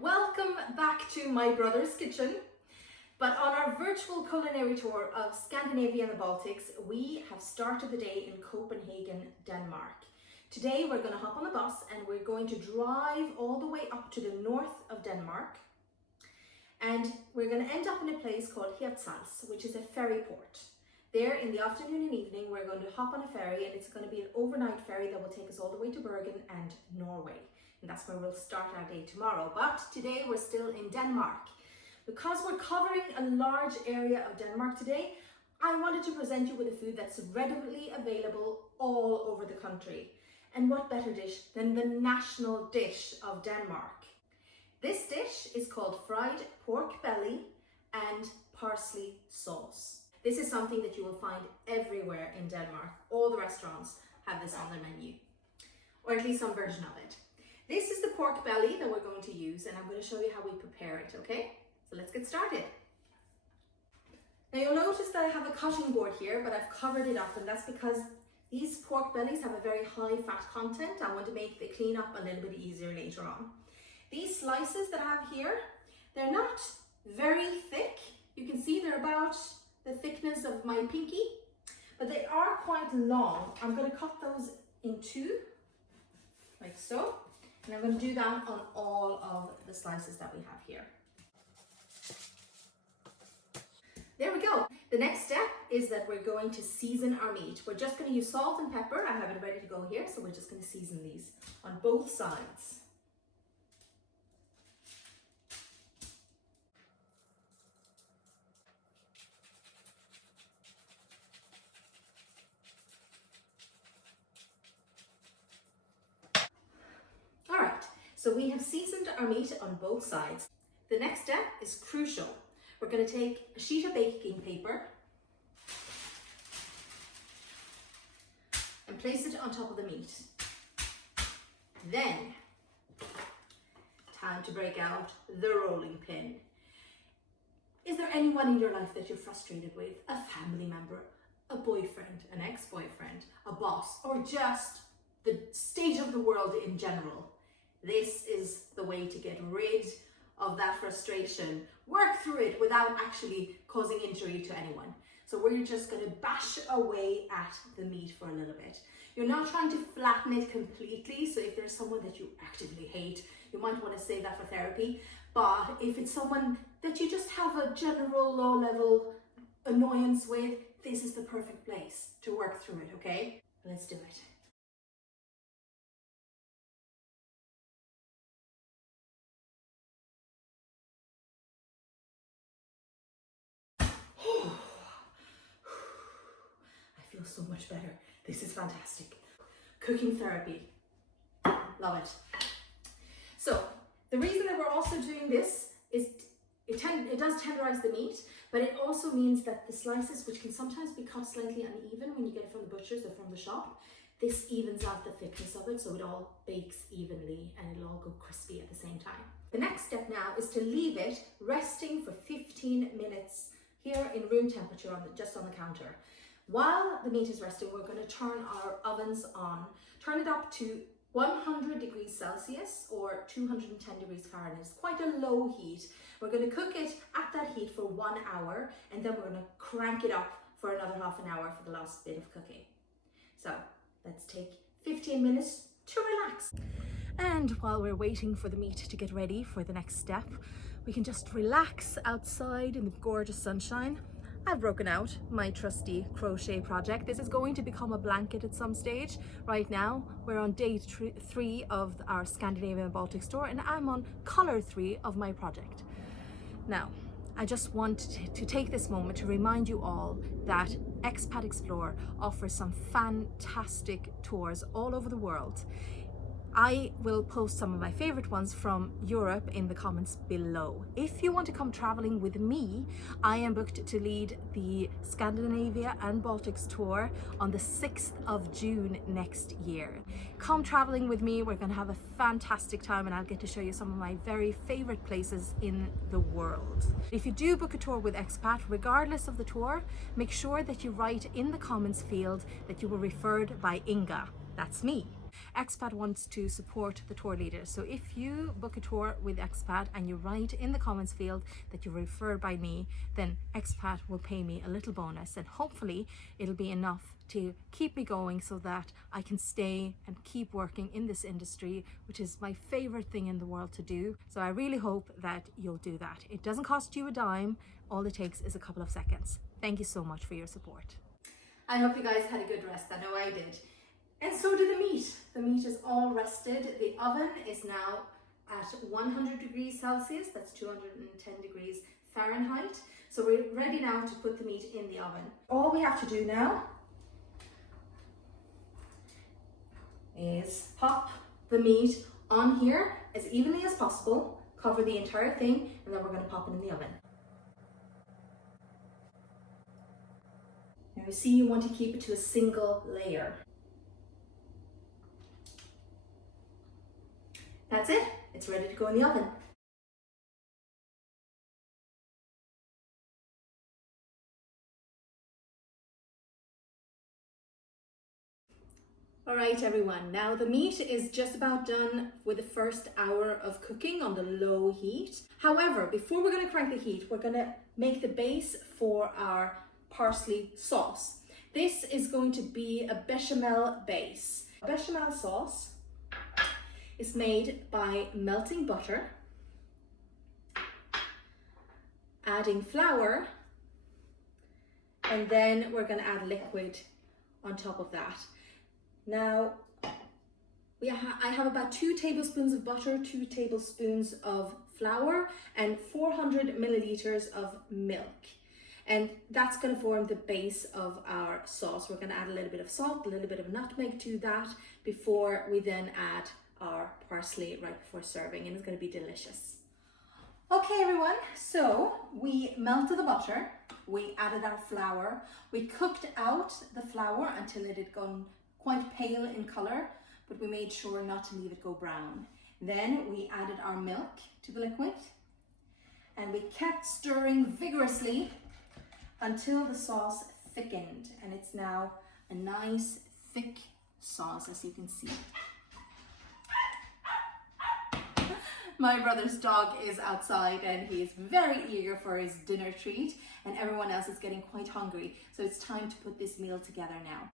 welcome back to my brother's kitchen. But on our virtual culinary tour of Scandinavia and the Baltics, we have started the day in Copenhagen, Denmark. Today we're going to hop on the bus and we're going to drive all the way up to the north of Denmark. And we're going to end up in a place called Hirtshals, which is a ferry port. There in the afternoon and evening, we're going to hop on a ferry, and it's going to be an overnight ferry that will take us all the way to Bergen and Norway. And that's where we'll start our day tomorrow. But today we're still in Denmark. Because we're covering a large area of Denmark today, I wanted to present you with a food that's readily available all over the country. And what better dish than the national dish of Denmark? This dish is called fried pork belly and parsley sauce. This is something that you will find everywhere in Denmark. All the restaurants have this on their menu, or at least some version of it. This is the pork belly that we're going to use, and I'm going to show you how we prepare it, okay? So let's get started. Now you'll notice that I have a cutting board here, but I've covered it up, and that's because these pork bellies have a very high fat content. I want to make the cleanup a little bit easier later on. These slices that I have here, they're not very thick. You can see they're about the thickness of my pinky, but they are quite long. I'm going to cut those in two, like so, and I'm going to do that on all of the slices that we have here. There we go. The next step is that we're going to season our meat. We're just going to use salt and pepper. I have it ready to go here, so we're just going to season these on both sides. So we have seasoned our meat on both sides. The next step is crucial. We're going to take a sheet of baking paper and place it on top of the meat. Then, time to break out the rolling pin. Is there anyone in your life that you're frustrated with? A family member, a boyfriend, an ex-boyfriend, a boss, or just the state of the world in general? This is the way to get rid of that frustration. Work through it without actually causing injury to anyone. So we're just going to bash away at the meat for a little bit. You're not trying to flatten it completely. So if there's someone that you actively hate, you might want to save that for therapy. But if it's someone that you just have a general low-level annoyance with, this is the perfect place to work through it, okay? Let's do it. I feel so much better. This is fantastic. Cooking therapy. Love it. So the reason that we're also doing this is it does tenderize the meat, but it also means that the slices, which can sometimes be cut slightly uneven when you get it from the butchers or from the shop, this evens out the thickness of it, so it all bakes evenly and it'll all go crispy at the same time. The next step now is to leave it resting for 15 minutes here in room temperature just on the counter. While the meat is resting, we're going to turn our ovens on. Turn it up to 100 degrees Celsius or 210 degrees Fahrenheit. It's quite a low heat. We're going to cook it at that heat for 1 hour, and then we're going to crank it up for another half an hour for the last bit of cooking. So let's take 15 minutes to relax. And while we're waiting for the meat to get ready for the next step, we can just relax outside in the gorgeous sunshine. I've broken out my trusty crochet project. This is going to become a blanket at some stage. Right now, we're on day 3 of our Scandinavia and Baltics tour, and I'm on color 3 of my project. Now, I just want to take this moment to remind you all that Expat Explore offers some fantastic tours all over the world. I will post some of my favorite ones from Europe in the comments below. If you want to come traveling with me, I am booked to lead the Scandinavia and Baltics tour on the 6th of June next year. Come traveling with me, we're going to have a fantastic time, and I'll get to show you some of my very favorite places in the world. If you do book a tour with Expat, regardless of the tour, make sure that you write in the comments field that you were referred by Inga. That's me. Expat wants to support the tour leaders. So if you book a tour with Expat and you write in the comments field that you're referred by me, then Expat will pay me a little bonus, and hopefully it'll be enough to keep me going so that I can stay and keep working in this industry, which is my favorite thing in the world to do. So I really hope that you'll do that. It doesn't cost you a dime. All it takes is a couple of seconds. Thank you so much for your support. I hope you guys had a good rest. I know I did. And so did the meat. The meat is all rested. The oven is now at 100 degrees Celsius. That's 210 degrees Fahrenheit. So we're ready now to put the meat in the oven. All we have to do now is pop the meat on here as evenly as possible, cover the entire thing, and then we're going to pop it in the oven. Now you see, you want to keep it to a single layer. That's it, it's ready to go in the oven. All right, everyone, now the meat is just about done with the first hour of cooking on the low heat. However, before we're going to crank the heat, we're going to make the base for our parsley sauce. This is going to be a bechamel base. Bechamel sauce is made by melting butter, adding flour, and then we're going to add liquid on top of that. Now, I have about 2 tablespoons of butter, 2 tablespoons of flour, and 400 milliliters of milk. And that's going to form the base of our sauce. We're going to add a little bit of salt, a little bit of nutmeg to that before we then add our parsley right before serving, and it's going to be delicious. Okay, everyone, so we melted the butter, we added our flour, we cooked out the flour until it had gone quite pale in color, but we made sure not to leave it go brown. Then we added our milk to the liquid, and we kept stirring vigorously until the sauce thickened, and it's now a nice thick sauce, as you can see. My brother's dog is outside and he is very eager for his dinner treat, and everyone else is getting quite hungry. So it's time to put this meal together now.